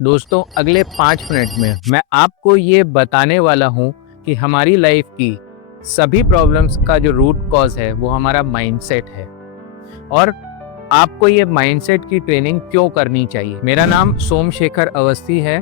दोस्तों, अगले 5 मिनट में मैं आपको ये बताने वाला हूँ कि हमारी लाइफ की सभी प्रॉब्लम्स का जो रूट कॉज है वो हमारा माइंडसेट है और आपको ये माइंडसेट की ट्रेनिंग क्यों करनी चाहिए। मेरा नाम सोमशेखर अवस्थी है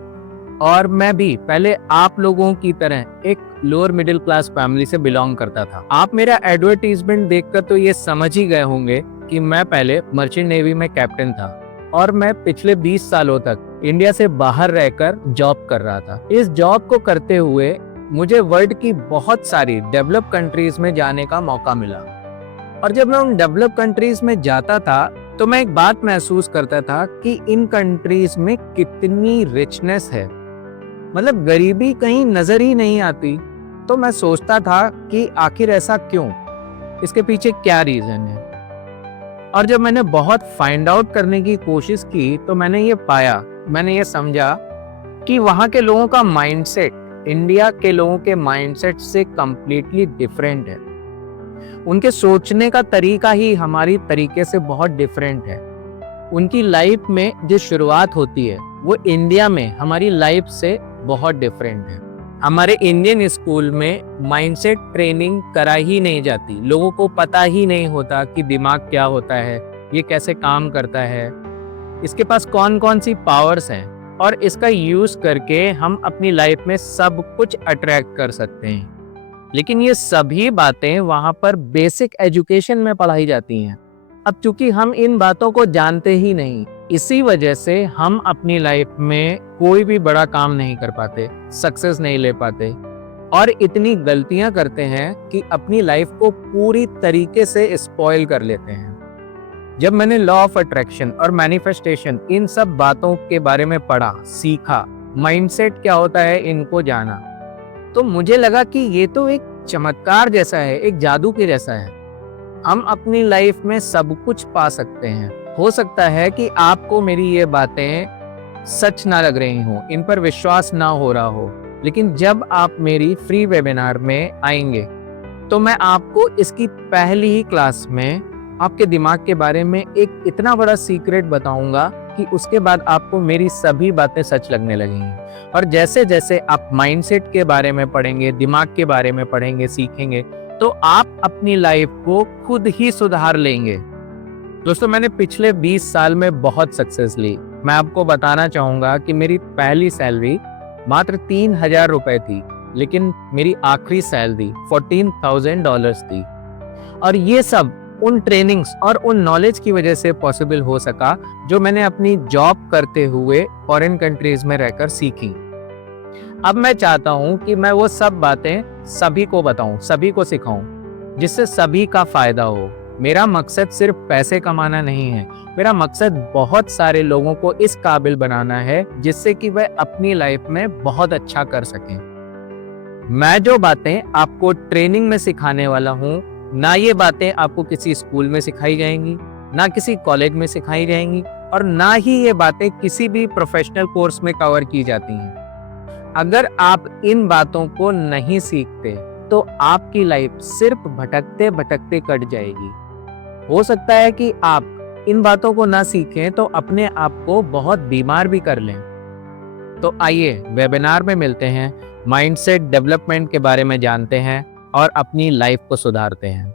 और मैं भी पहले आप लोगों की तरह एक लोअर मिडिल क्लास फैमिली से बिलोंग करता था। आप मेरा एडवर्टीजमेंट देखकर तो ये समझ ही गए होंगे कि मैं पहले मर्चेंट नेवी में कैप्टन था और मैं पिछले 20 सालों तक इंडिया से बाहर रहकर जॉब कर रहा था। इस जॉब को करते हुए मुझे वर्ल्ड की बहुत सारी डेवलप कंट्रीज में जाने का मौका मिला और जब मैं उन डेवलप कंट्रीज में जाता था तो मैं एक बात महसूस करता था कि इन कंट्रीज में कितनी रिचनेस है, मतलब गरीबी कहीं नजर ही नहीं आती। तो मैं सोचता था कि आखिर ऐसा क्यों, इसके पीछे क्या रीजन है। और जब मैंने बहुत फाइंड आउट करने की कोशिश की तो मैंने ये समझा कि वहाँ के लोगों का माइंडसेट इंडिया के लोगों के माइंडसेट से कंप्लीटली डिफरेंट है। उनके सोचने का तरीका ही हमारी तरीके से बहुत डिफरेंट है। उनकी लाइफ में जो शुरुआत होती है वो इंडिया में हमारी लाइफ से बहुत डिफरेंट है। हमारे इंडियन स्कूल में माइंडसेट ट्रेनिंग करा ही नहीं जाती। लोगों को पता ही नहीं होता कि दिमाग क्या होता है, ये कैसे काम करता है, इसके पास कौन कौन सी पावर्स हैं और इसका यूज करके हम अपनी लाइफ में सब कुछ अट्रैक्ट कर सकते हैं। लेकिन ये सभी बातें वहां पर बेसिक एजुकेशन में पढ़ाई जाती हैं। अब चूंकि हम इन बातों को जानते ही नहीं, इसी वजह से हम अपनी लाइफ में कोई भी बड़ा काम नहीं कर पाते, सक्सेस नहीं ले पाते और इतनी गलतियां करते हैं कि अपनी लाइफ को पूरी तरीके से स्पॉइल कर लेते हैं। जब मैंने लॉ ऑफ अट्रैक्शन और मैनिफेस्टेशन इन सब बातों के बारे में पढ़ा, सीखा, माइंडसेट क्या होता है इनको जाना, तो मुझे लगा कि ये तो एक चमत्कार जैसा है, एक जादू के जैसा है। हम अपनी लाइफ में सब कुछ पा सकते हैं। हो सकता है कि आपको मेरी ये बातें सच ना लग रही हो, इन पर विश्वास ना हो रहा हो, लेकिन जब आप मेरी फ्री वेबिनार में आएंगे तो मैं आपको इसकी पहली ही क्लास में आपके दिमाग के बारे में एक इतना बड़ा सीक्रेट बताऊंगा कि उसके बाद आपको मेरी सभी बातें सच लगने लगेंगी। और जैसे जैसे आप माइंडसेट के बारे में पढ़ेंगे, दिमाग के बारे में पढ़ेंगे, सीखेंगे, तो आप अपनी लाइफ को खुद ही सुधार लेंगे। दोस्तों, मैंने पिछले 20 साल में बहुत सक्सेस ली। मैं आपको बताना चाहूंगा कि मेरी पहली सैलरी मात्र $3000 थी, लेकिन मेरी आखिरी सैलरी $14,000 थी। और ये सब उन ट्रेनिंग्स और उन नॉलेज की वजह से पॉसिबल हो सका जो मैंने अपनी जॉब करते हुए फॉरेन कंट्रीज में रहकर सीखी। अब मैं चाहता हूं कि मैं वो सब बातें सभी को बताऊं, सभी को सिखाऊं, जिससे सभी का फायदा हो। मेरा मकसद सिर्फ पैसे कमाना नहीं है, मेरा मकसद बहुत सारे लोगों को इस काबिल बनाना है जिससे कि वह अपनी लाइफ में बहुत अच्छा कर सकें। मैं जो बातें आपको ट्रेनिंग में सिखाने वाला हूं, ना ये बातें आपको किसी स्कूल में सिखाई जाएंगी, ना किसी कॉलेज में सिखाई जाएंगी और ना ही ये बातें किसी भी प्रोफेशनल कोर्स में कवर की जाती हैं। अगर आप इन बातों को नहीं सीखते तो आपकी लाइफ सिर्फ भटकते भटकते कट जाएगी। हो सकता है कि आप इन बातों को ना सीखें तो अपने आप को बहुत बीमार भी कर लें। तो आइए वेबिनार में मिलते हैं, माइंडसेट डेवलपमेंट के बारे में जानते हैं और अपनी लाइफ को सुधारते हैं।